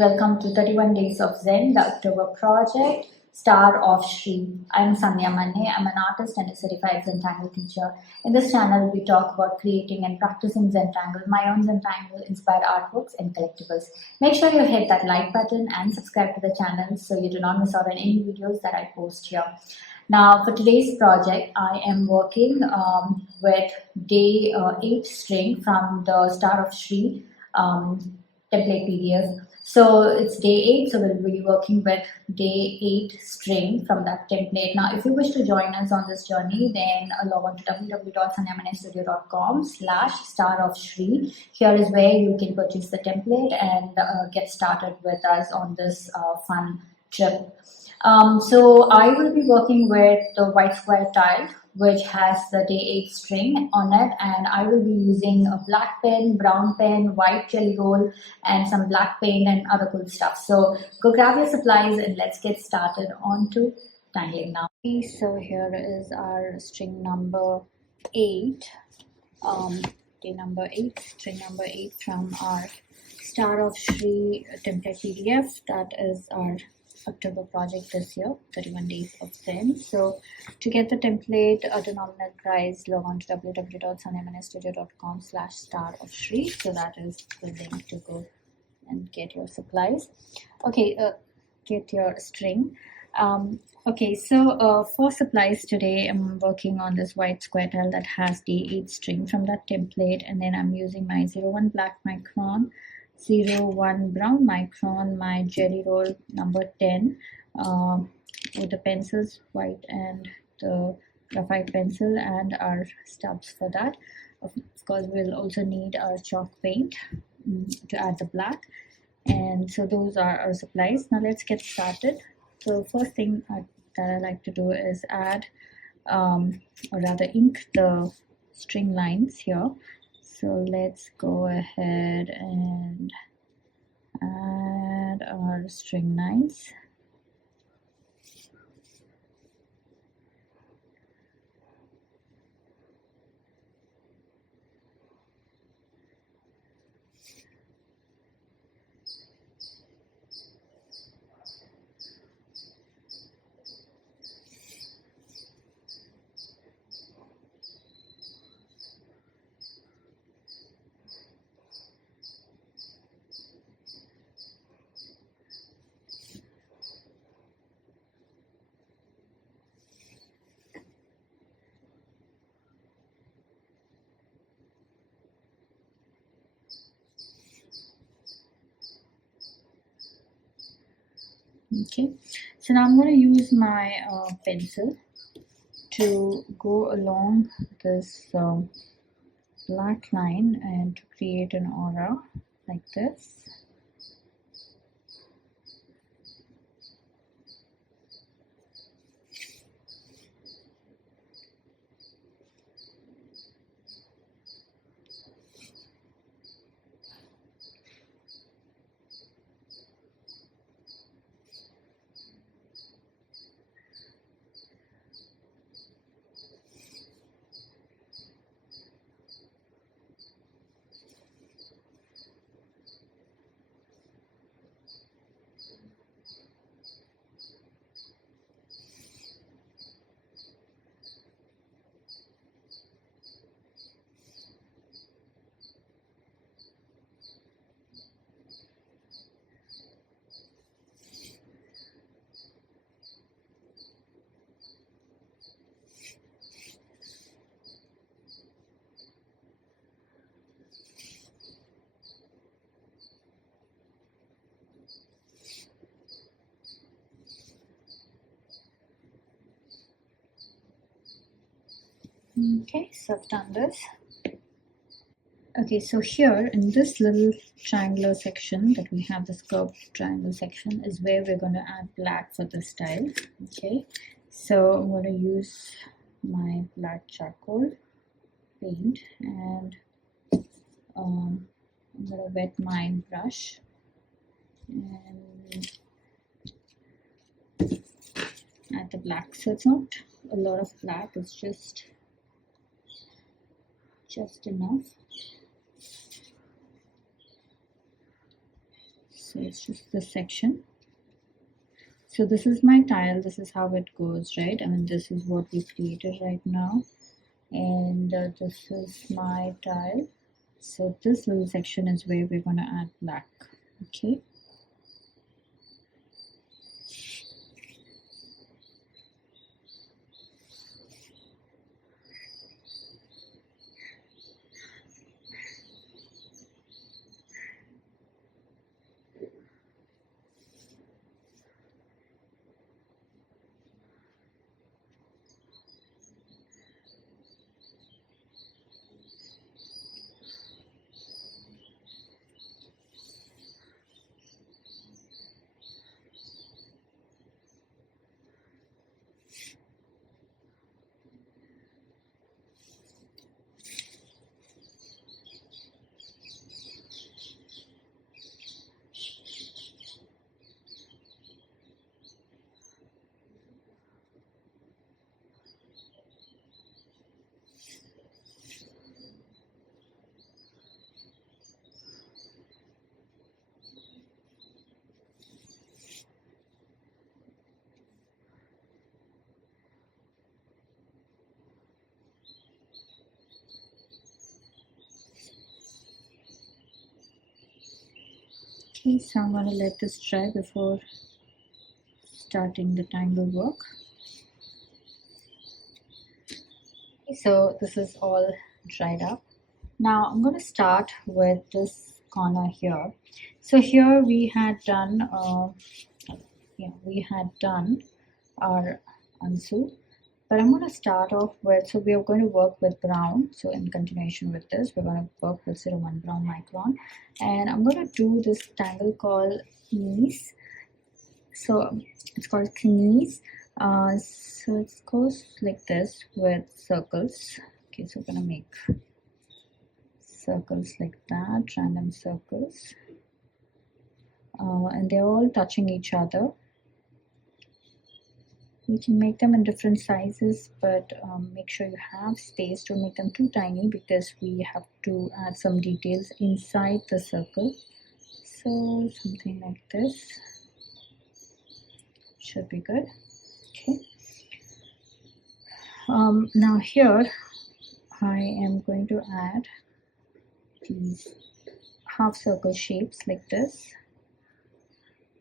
welcome to 31 Days of Zen, the October project, STAR of SHREE. I'm SANDHYA Manne. I'm an artist and a Certified Zentangle Teacher. In this channel, we talk about creating and practicing Zentangle, my own Zentangle-inspired artworks and collectibles. Make sure you hit that like button and subscribe to the channel so you do not miss out on any videos that I post here. Now, for today's project, I am working with day 8 string from the STAR of SHREE template PDF. So it's day 8, so we'll be working with day 8 string from that template. Now, if you wish to join us on this journey, then log on to www.sandhyamannestudio.com/STAR of SHREE. Here is where you can purchase the template and get started with us on this fun trip. So I will be working with the white square tile, which has the day 8 string on it, and I will be using a black pen, brown pen, white jelly roll, and some black paint and other cool stuff. So go grab your supplies and let's get started on to tangling now. So here is our string number 8, day number 8, string number 8 from our STAR of SHREE template PDF. That is our October project this year, 31 Days of Zen. So to get the template at a nominal price, log on to www.sandhyamannestudio.com/STAR of SHREE. So that is the link to go and get your supplies. Okay, get your string. Okay, so for supplies today, I'm working on this white square tile that has day 8 string from that template, and then I'm using my 01 black micron, 01 brown micron, my jelly roll number 10 with the pencils, white and the graphite pencil, and our stubs for that. Of course, we'll also need our chalk paint to add the black. And so those are our supplies. Now let's get started. So first thing that I like to do is add or rather ink the string lines here. So let's go ahead and add our string lines. Okay, so now I'm going to use my pencil to go along this black line and to create an aura like this. Okay, so I've done this. Okay, so here in this little triangular section that we have, this curved triangle section, is where we're going to add black for this style. Okay, so I'm going to use my black charcoal paint and I'm going to wet my brush and add the black. So it's not a lot of black, it's just enough. So it's just this section. So this is my tile, this is how it goes, right? I mean, this is what we created right now, and this is my tile. So this little section is where we're going to add black. Okay. Okay, so I'm going to let this dry before starting the tangle work. Okay, so this is all dried up. Now I'm going to start with this corner here. So here we had done our ansu, but I'm going to start off with, so we are going to work with brown. So in continuation with this, we're going to work with 01 Brown Micron, and I'm going to do this tangle called knees. So it's called knees. So it goes like this with circles. Okay, so we're going to make circles like that, random circles, and they're all touching each other. You can make them in different sizes, but make sure you have space. Don't make them too tiny because we have to add some details inside the circle. So something like this should be good. Okay. Now here I am going to add these half circle shapes like this,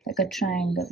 like a triangle.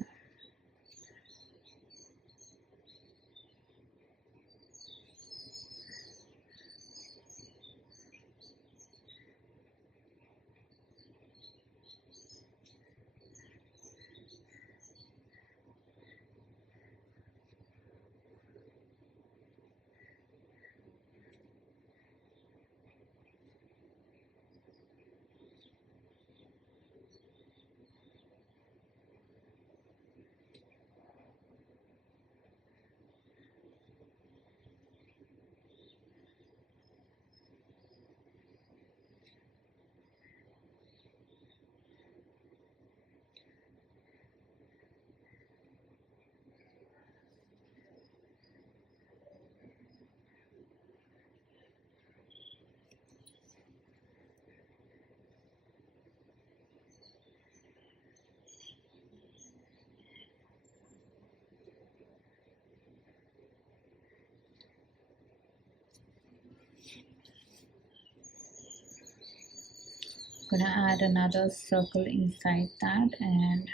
I'm gonna add another circle inside that and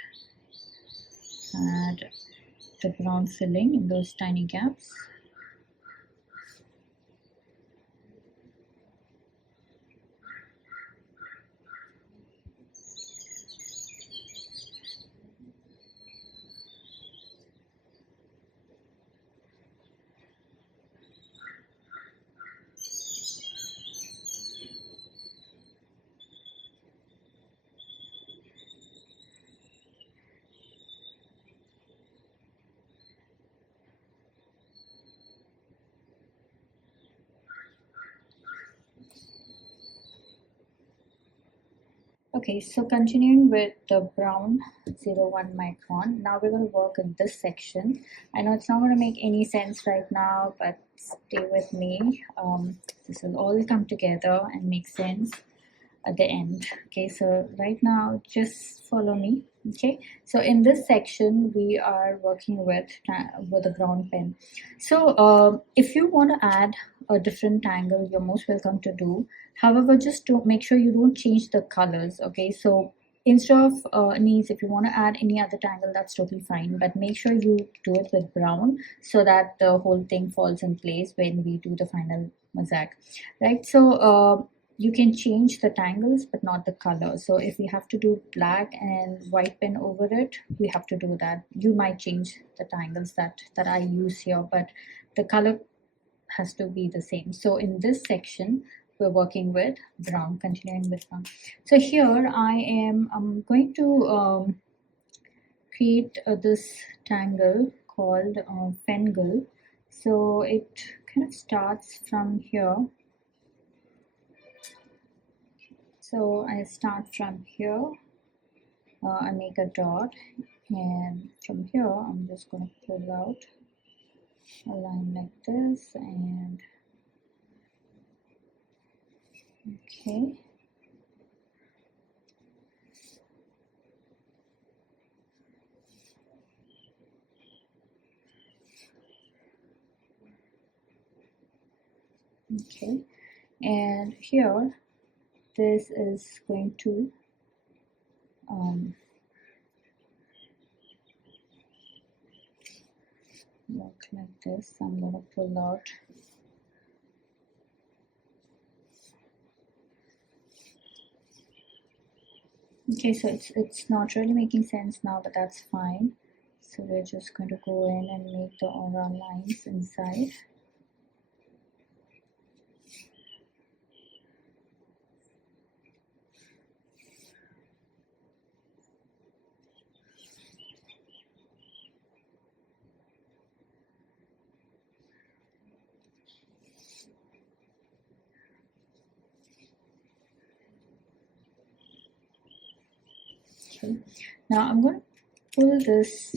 add the brown filling in those tiny gaps. Okay, so continuing with the brown 01 micron, now we're going to work in this section. I know it's not going to make any sense right now, but stay with me. This will all come together and make sense. at the end. Okay, so right now just follow me. Okay, so in this section we are working with a brown pen. So if you want to add a different tangle, you're most welcome to do. However, just to make sure you don't change the colors. Okay, so instead of knees, if you want to add any other tangle, that's totally fine, but make sure you do it with brown so that the whole thing falls in place when we do the final mosaic, right? So you can change the tangles but not the color. So if we have to do black and white pen over it, we have to do that. You might change the tangles that I use here, but the color has to be the same. So in this section we're working with brown, continuing with brown. So here I am going to create this tangle called fengle. So it kind of starts from here. So I start from here, I make a dot, and from here I'm just going to pull out a line like this, and okay. Okay, and here this is going to look like this. I'm going to pull out okay, so it's not really making sense now, but that's fine. So we're just going to go in and make the aura lines inside. Okay, now I'm going to pull this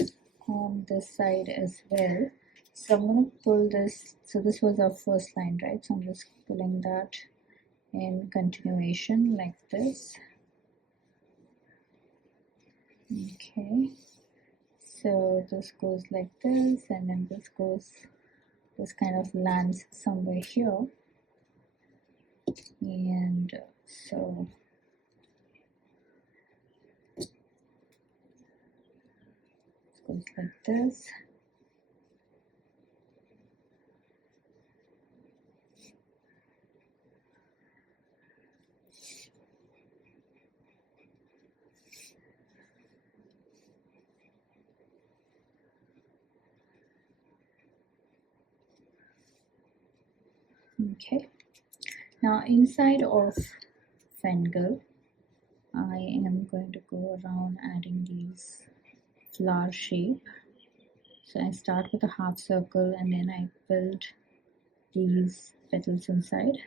on this side as well. So I'm going to pull this. So this was our first line, right? So I'm just pulling that in continuation like this. Okay, so this goes like this, and then this kind of lands somewhere here, and so it goes like this. Okay, now inside of fengle I am going to go around adding these flower shape. So I start with a half circle and then I build these petals inside.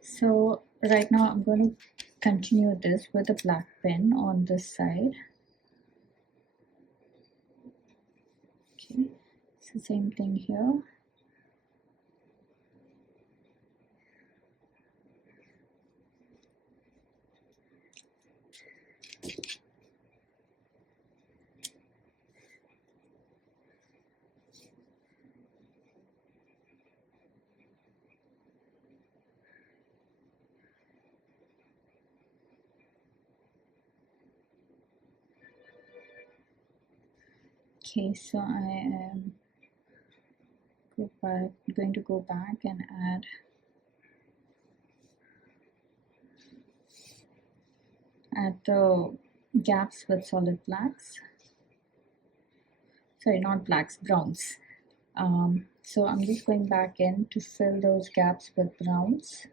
So right now I'm going to continue this with a black pen on this side. Okay, it's the same thing here. Okay, so I am going to go back and add the gaps with solid blacks. Sorry, not blacks, browns. So I'm just going back in to fill those gaps with browns.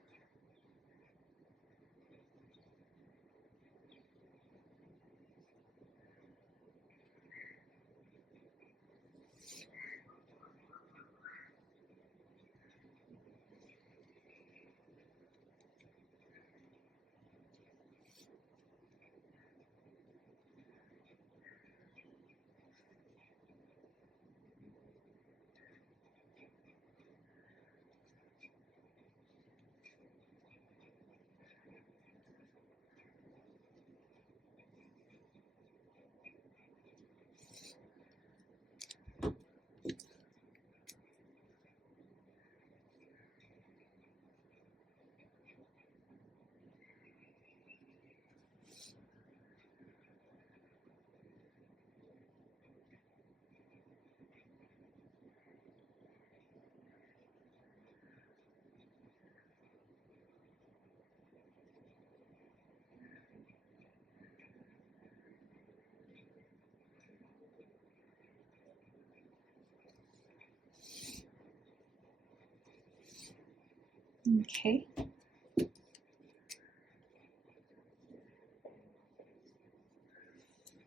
Okay.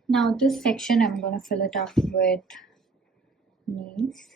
Now this section I'm going to fill it up with knees.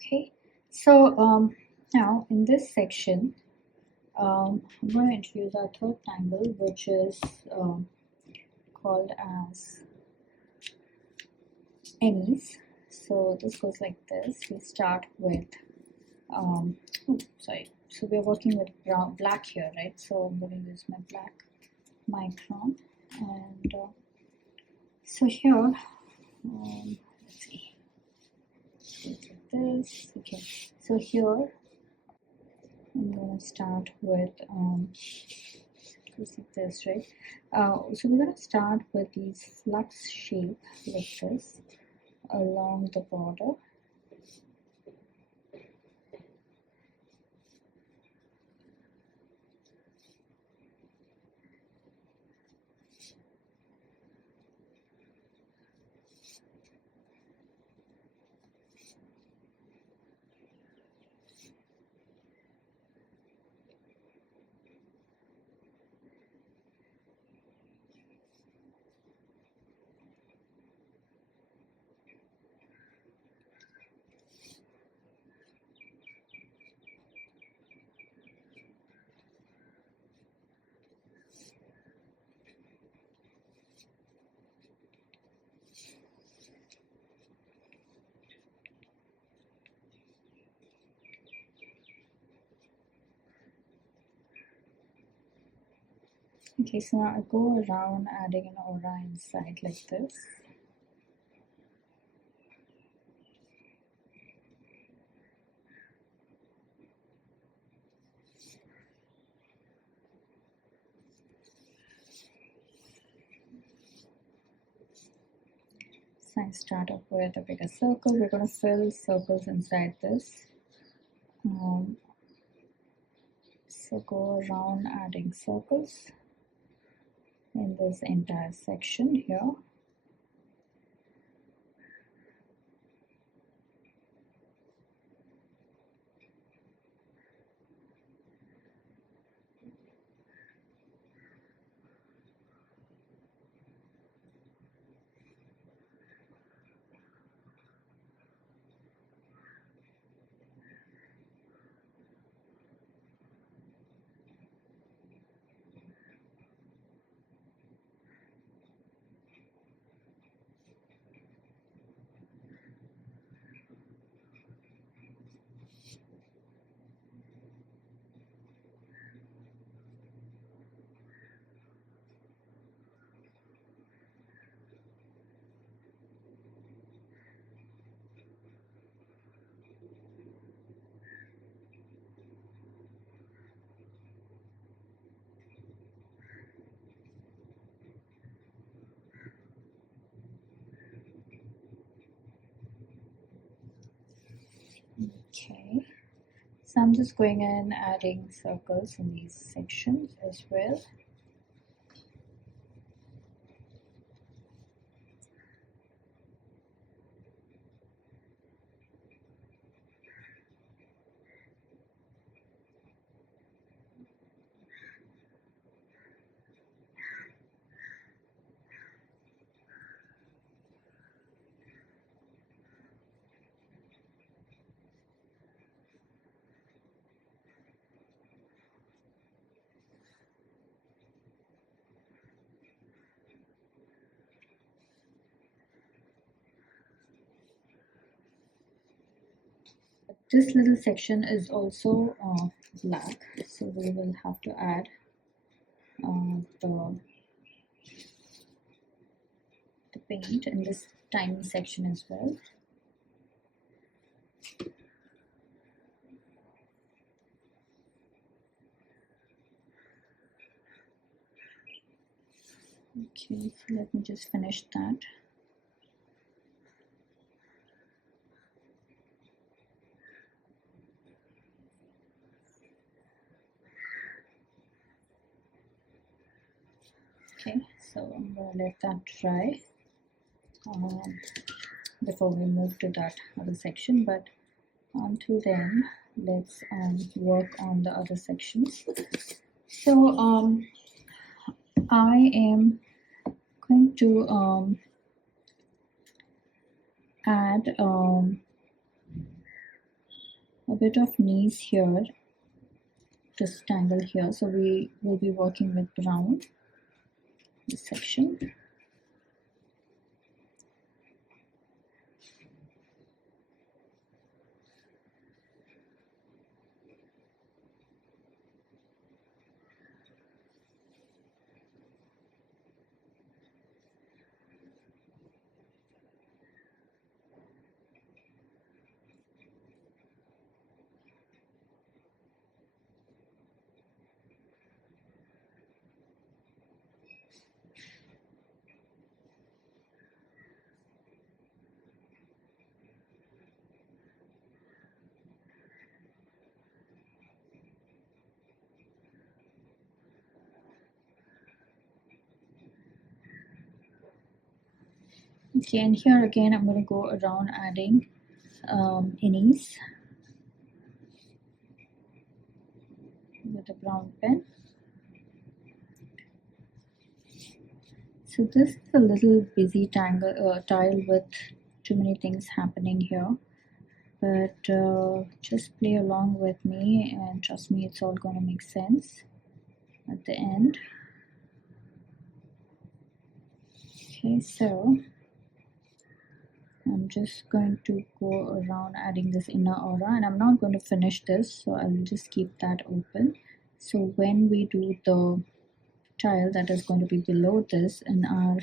Okay, so now in this section, I'm going to introduce our third tangle, which is called as Ennies. So this goes like this. We start with, so we're working with black here, right? So I'm going to use my black micron, and so here, let's see, like this. Okay, so here I'm going to start with like this, right? So we're going to start with these flux shape like this along the border. Okay, so now I go around adding an aura inside like this. So I start off with a bigger circle. We're going to fill circles inside this. So go around adding circles in this entire section here. So I'm just going in adding circles in these sections as well. This little section is also black, so we will have to add the paint in this tiny section as well. Okay, so let me just finish that. Okay, so I'm going to let that dry before we move to that other section, but until then let's work on the other sections. So I am going to add a bit of knees here, this tangle here, so we will be working with brown this section. Okay, and here again I'm going to go around adding innies with a brown pen. So this is a little busy tile with too many things happening here, but just play along with me and trust me, it's all going to make sense at the end. Okay, so I'm just going to go around adding this inner aura, and I'm not going to finish this, so I'll just keep that open. So when we do the tile that is going to be below this in our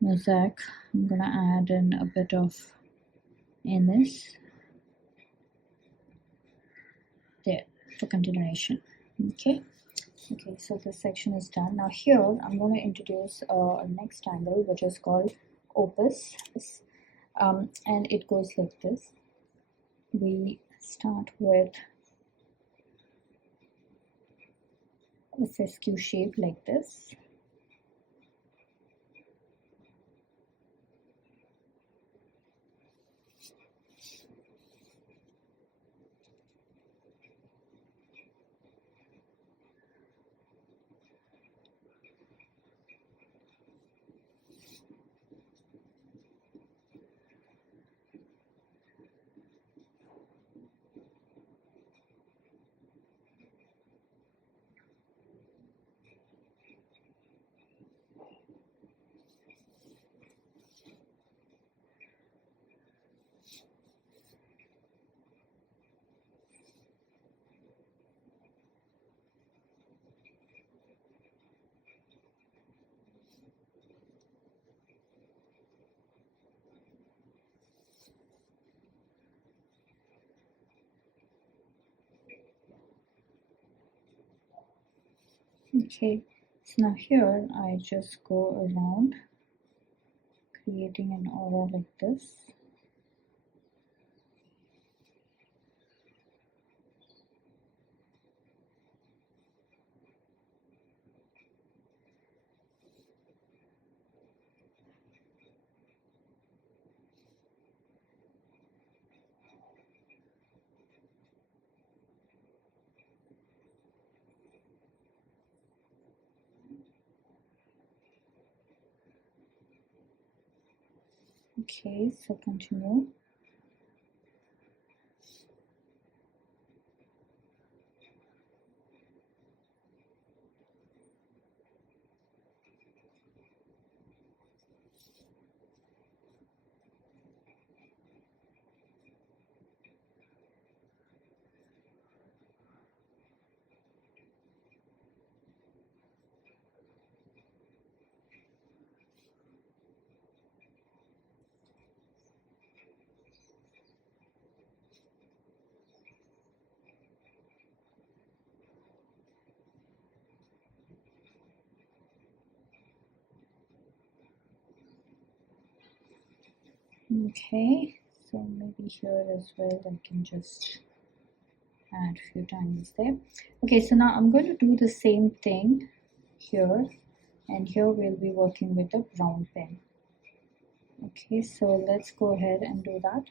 mosaic, I'm going to add in a bit of innis there for continuation. Okay, so this section is done. Now here I'm going to introduce a next angle, which is called opus, and it goes like this. We start with a fescue shape like this. Okay, so now here I just go around creating an aura like this. Okay, so continue. Okay, so maybe here as well I can just add a few tangles there. Okay, so now I'm going to do the same thing here, and here we'll be working with the brown pen. Okay, so let's go ahead and do that.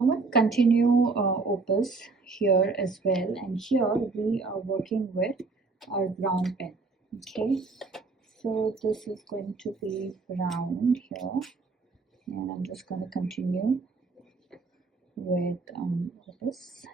I'm going to continue opus here as well, and here we are working with our brown pen. Okay, so this is going to be brown here, and I'm just going to continue with opus.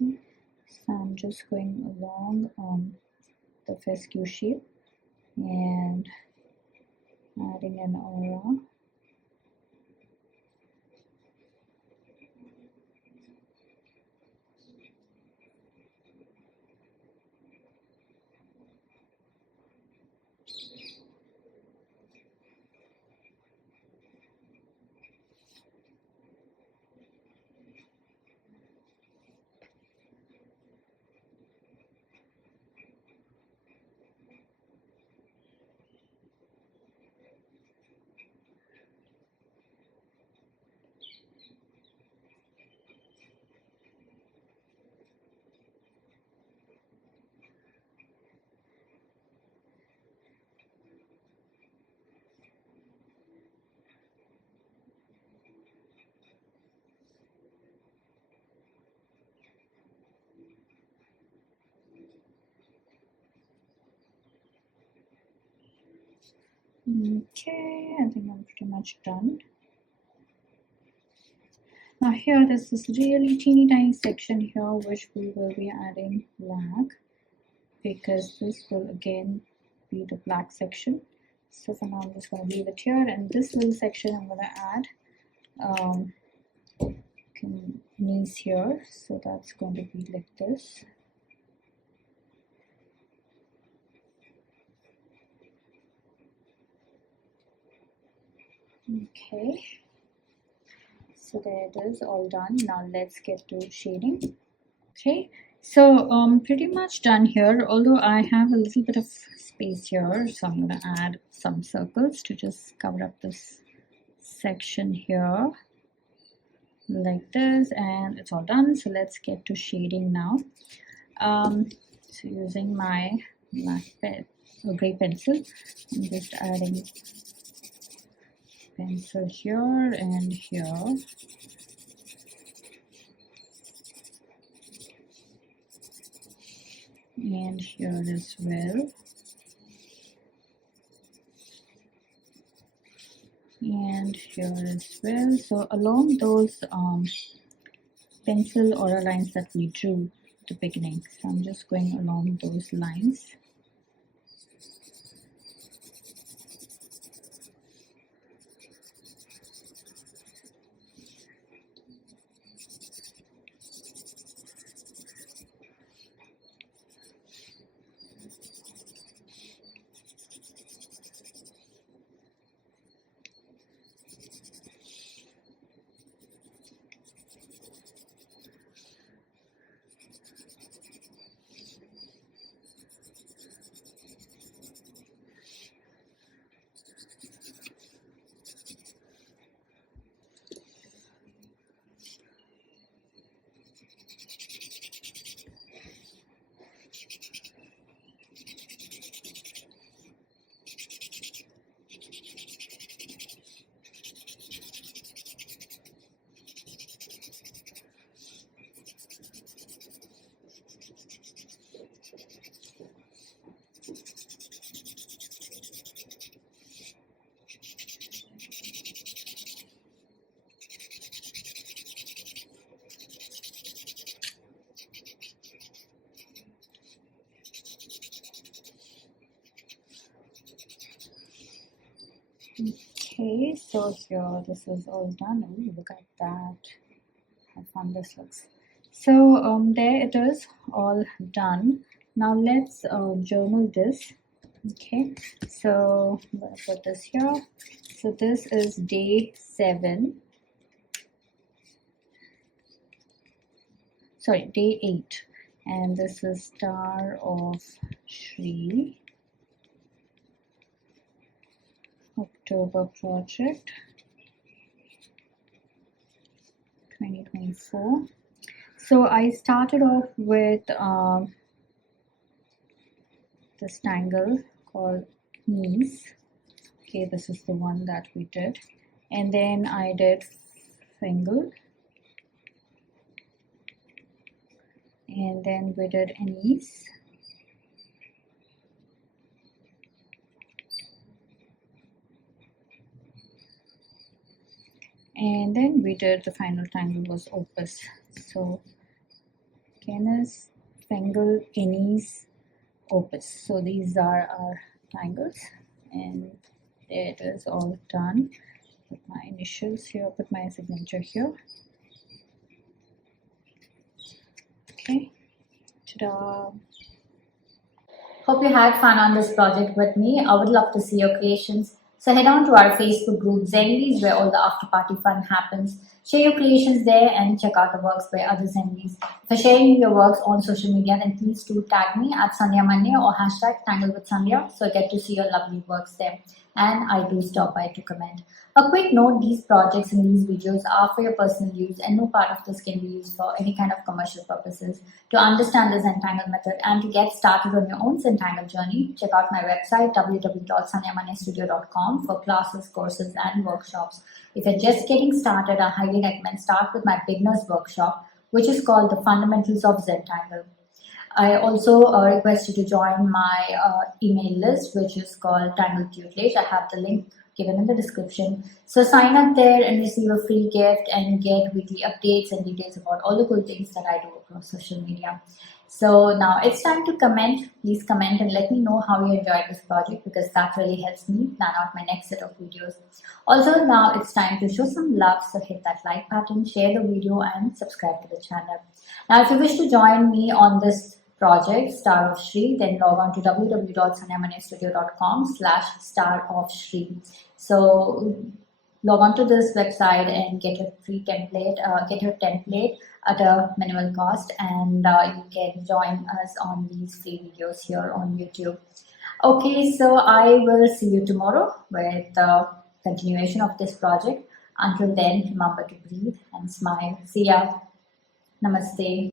Okay, so I'm just going along the fescue shape and adding an aura. Okay, I think I'm pretty much done. Now here there's this really teeny tiny section here which we will be adding black, because this will again be the black section. So for now I'm just going to leave it here, and this little section I'm going to add knees here, so that's going to be like this. Okay, so there it is, all done. Now let's get to shading. Okay, so pretty much done here, although I have a little bit of space here, so I'm going to add some circles to just cover up this section here like this, and it's all done. So let's get to shading now. So using my black pen or gray pencil, I'm just adding pencil here and here. And here as well. And here as well. So along those pencil aura lines that we drew at the beginning, so I'm just going along those lines. Okay, so here this is all done. Ooh, look at that, how fun this looks. So there it is, all done. Now let's journal this. Okay, so I'm gonna put this here. So this is day 7. Sorry, day 8, and this is Star of Shree October project 2024. So I started off with this tangle called knees. Okay, this is the one that we did, and then I did finger, and then we did knees, and then we did the final tangle was opus. So canis, finger, knees, opus. So these are our tangles, and there it is, all done. Put my initials here, put my signature here. Okay, ta-da! Hope you had fun on this project with me. I would love to see your creations. So head on to our Facebook group Zenbeez, where all the after party fun happens. Share your creations there and check out the works by other Zenbeez. For sharing your works on social media, then please do tag me at SANDHYA MANNE or hashtag Tangle with Sandhya, so I get to see your lovely works there. And I do stop by to comment. A quick note, these projects and these videos are for your personal use, and no part of this can be used for any kind of commercial purposes. To understand the Zentangle method and to get started on your own Zentangle journey, check out my website www.sandhyamannestudio.com for classes, courses and workshops. If you're just getting started, I highly recommend start with my beginners workshop, which is called the Fundamentals of Zentangle. I also request you to join my email list, which is called Tangle Tutelage. I have the link given in the description. So sign up there and receive a free gift and get weekly updates and details about all the cool things that I do across social media. So now it's time to comment. Please comment and let me know how you enjoyed this project, because that really helps me plan out my next set of videos. Also, now it's time to show some love, so hit that like button, share the video and subscribe to the channel. Now if you wish to join me on this project, Star of Shree, then log on to www.sandhyamannestudio.com/Star of Shree. So log on to this website and get your free template, at a minimal cost, and you can join us on these free videos here on YouTube. Okay, so I will see you tomorrow with the continuation of this project. Until then, remember to breathe and smile. See ya. Namaste.